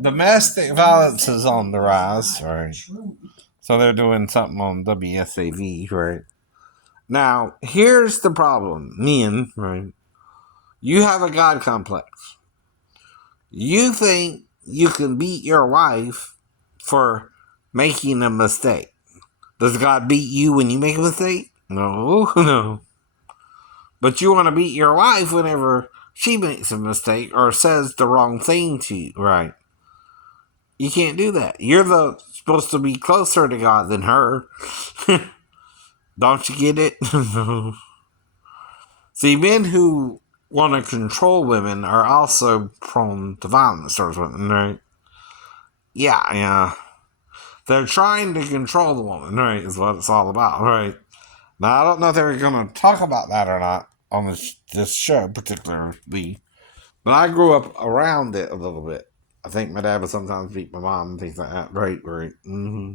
Domestic violence is on the rise, right? So they're doing something on WSAV, right? Now, here's the problem. Men, right? You have a God complex. You think you can beat your wife for making a mistake. Does God beat you when you make a mistake? No, no. But you want to beat your wife whenever she makes a mistake or says the wrong thing to you, right? You can't do that. Supposed to be closer to God than her. Don't you get it? See, men who want to control women are also prone to violence towards women, right? Yeah, yeah. They're trying to control the woman, right? Is what it's all about, right? Now, I don't know if they're going to talk about that or not on this show particularly, but I grew up around it a little bit. I think my dad would sometimes beat my mom and things like that. Right, right. Mm-hmm.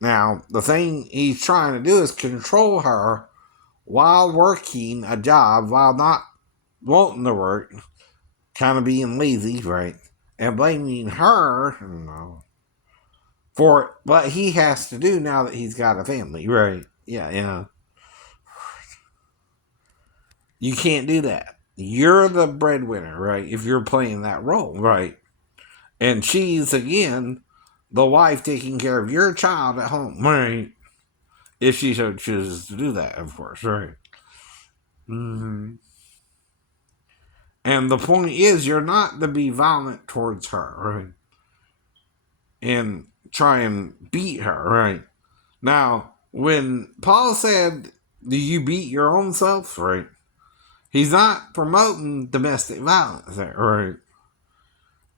Now, the thing he's trying to do is control her while working a job, while not wanting to work, kind of being lazy, right? And blaming her, for what he has to do now that he's got a family, right? Yeah, yeah. You can't do that. You're the breadwinner, right? If you're playing that role, right? And she's, again, the wife taking care of your child at home, right? If she so chooses to do that, of course, right? Mm-hmm. And the point is, you're not to be violent towards her, right? And try and beat her, right? Now, when Paul said, do you beat your own self, right? He's not promoting domestic violence there, right?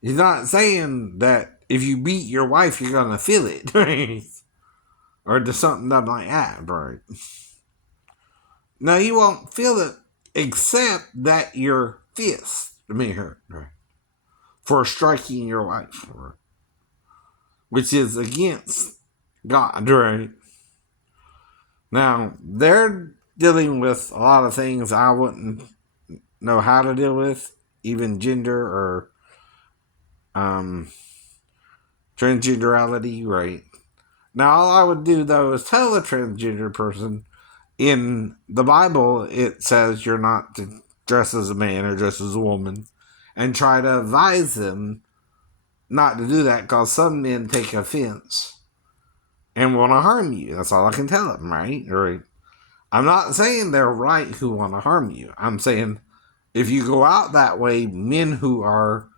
He's not saying that if you beat your wife, you're going to feel it, right? Or do something dumb like that, right? No, you won't feel it except that your fist may hurt, right? For striking your wife, right? Which is against God, right? Now, they're dealing with a lot of things I wouldn't know how to deal with, even gender or transgenderality, right? Now, all I would do, though, is tell a transgender person in the Bible, it says you're not to dress as a man or dress as a woman, and try to advise them not to do that because some men take offense and want to harm you. That's all I can tell them, right? Right. I'm not saying they're right who want to harm you. I'm saying if you go out that way, men who are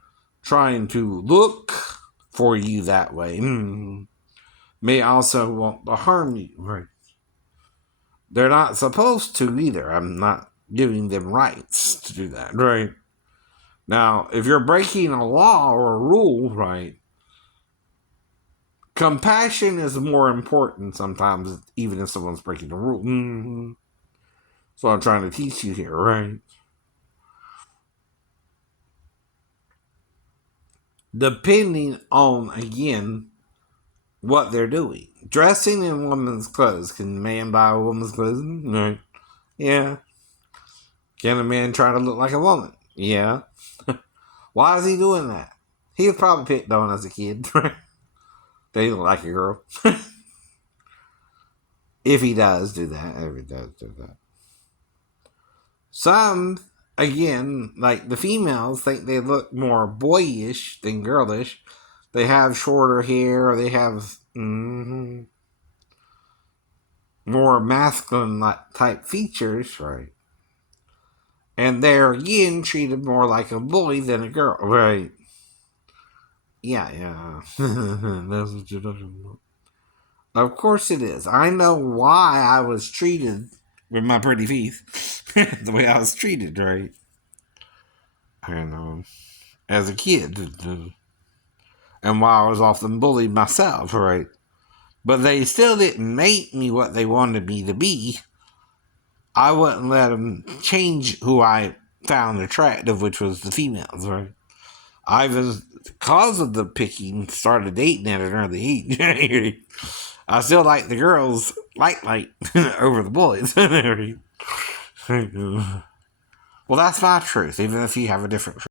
trying to look for you that way may also want to harm you. Right. They're not supposed to either. I'm not giving them rights to do that. Right. Now, if you're breaking a law or a rule, right, compassion is more important sometimes, even if someone's breaking the rule. Mm-hmm. So I'm trying to teach you here, right? Depending on, again, what they're doing. Dressing in woman's clothes. Can a man buy a woman's clothes? Right. Yeah. Can a man try to look like a woman? Yeah. Why is he doing that? He was probably picked on as a kid. They look like a girl. If he does do that. If he does do that. Some, again, like the females, think they look more boyish than girlish. They have shorter hair, or they have more masculine type features, right? And they're again treated more like a boy than a girl, right? Yeah, yeah. That's what you're talking about. Of course it is. I know why I was treated with my pretty teeth the way I was treated, right? And as a kid, and why I was often bullied myself, right? But they still didn't make me what they wanted me to be. I wouldn't let them change who I found attractive, which was the females, right? I was, because of the picking, started dating at an early age. I still like the girls light over the boys. Well, that's my truth, even if you have a different truth.